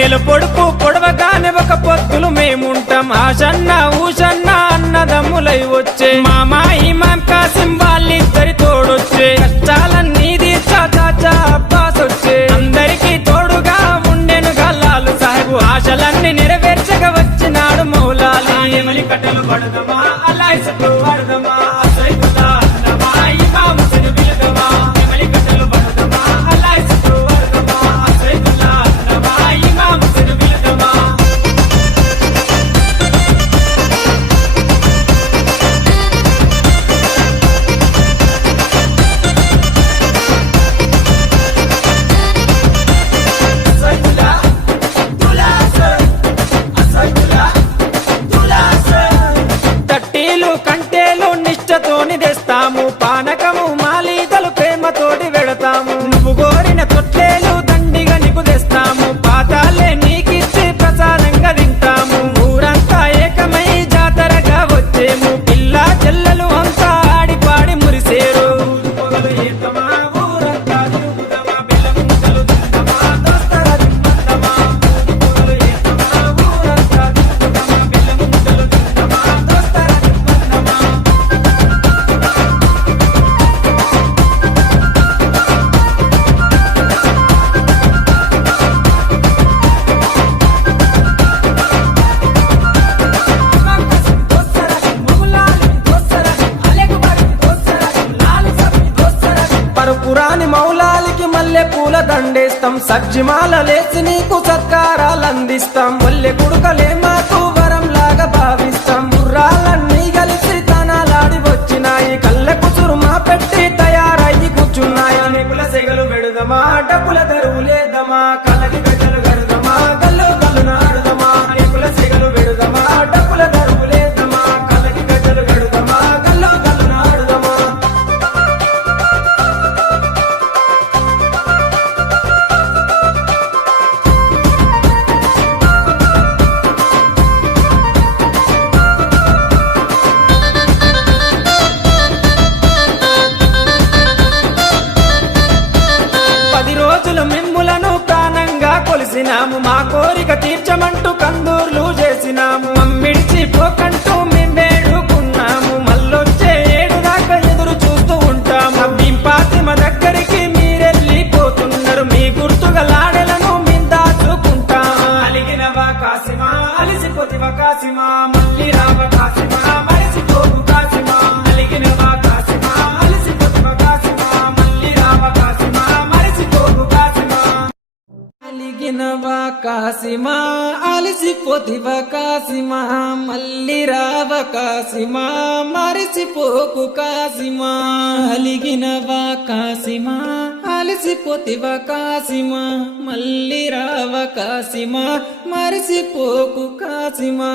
నెల పొడుపు పొడవగానే ఒక పొత్తులు మేముంటాం ఆషన్న ఊషన్న అన్నదమ్ములై వచ్చే మామా ఇమాం కాసిం వాళ్ళిద్దరి తోడొచ్చే కష్టాలన్నీ తీర్చా చాచా అబ్బాస్ వచ్చే అందరికీ తోడుగా ఉండెను గల్లాలు సాహెబు ఆశలన్నీ నెరవేర్చగా వచ్చినాడు మౌలాలి ఎమలి కట్టలు పడదమా అల్లాయిసకు పడదమా అసైదుల్లా అన్నమా ఇమాం హుస్సేన్ బిలదమా ఎమలి కట్టలు పడదమా అల్లాయిసకు పడదమా అసైదుల్లా అన్నమా ఇమాం హుస్సేన్ బిలదమా అసైదుల్లా దులాసర్ అసైదుల్లా దులాసర్ తట్టీలు కంటేలు నిష్టతోని తెస్తాము పానకము మాలీదలు ప్రేమతోటి వెడతాము నువ్వు కోరిన తొట్టేలు దండిగా నీకు తెస్తాము పాతాలే నీకిచ్చి ప్రసాదంగా తింటాము ఊరంతా ఏకమై జాతరగా వచ్చేము పిల్ల చెల్లెలు అంతా ఆడి పాడి మురిసేరు పొగలు ఏతమా ఊరంతా తిరుగుదమా బెల్లముంటలు తిందమా దోస్తరా తిమ్మద్దమా పొగలు ఏతమా ఊరంతా తిరుగుదమా బెల్లముంటలు తిందమా దోస్తరా తిమ్మద్దమా పరుపురాని మౌలాలికి మల్లె పూల దండేస్తాం సజ్జిమాల లేచి నీకు సత్కారాలు అందిస్తాం మల్లె కుడుకలే మాకు వరం లాగా భావిస్తాం గుర్రాలన్నీ కలిసి తనాలాడి వచ్చినాయి కళ్ళ కుసురుమా పెట్టి తయారయ్యి కూర్చున్నాయి నెకుల సెగలు పెడుదమా డబ్బుల తెరువు లేదమా కలకి గజలు గడుదమా గల్లు గల్లు నాడుదమా నెకుల సెగలు పెడుదమా డబ్బుల తెరువు లేదమా కలకి గజలు గడుదమా గల్లు గల్లు నాడుదమా పది రోజులు మిమ్ములను ప్రాణంగా కొలిసినాము మా కోరిక తీర్చమంటూ కందూర్లు చేసినాము మమ్మిడిచి పోకంటూ మేము వేడుకున్నాము మళ్ళొచ్చే ఏడు దాకా ఎదురు చూస్తూ ఉంటాము మీ పాతిమ దగ్గరికి మీరెళ్ళిపోతున్నారు మీ గుర్తుగా లాడెలను మేము దాచుకుంటాము అలిగినవా కాసిమా అలిసిపోతివా కాసిమా మళ్ళీ రావ కాసిమా మరిసిపోవు కాసిమా అలిగినవా కాసిమా అలిసిపోతివా కాసిమా మళ్ళీ రావ కాసిమా మరిసిపోవు కాసిమా అలిగినవా కాసిమా అలిసిపోతివా కాసిమా మళ్ళీ రావ కాసిమా మరిసిపోకు కాసిమా అలిగినవా కాసిమా అలిసిపోతివా కాసిమా మళ్ళీ రావ కాసిమా మరిసిపోకు కాసిమా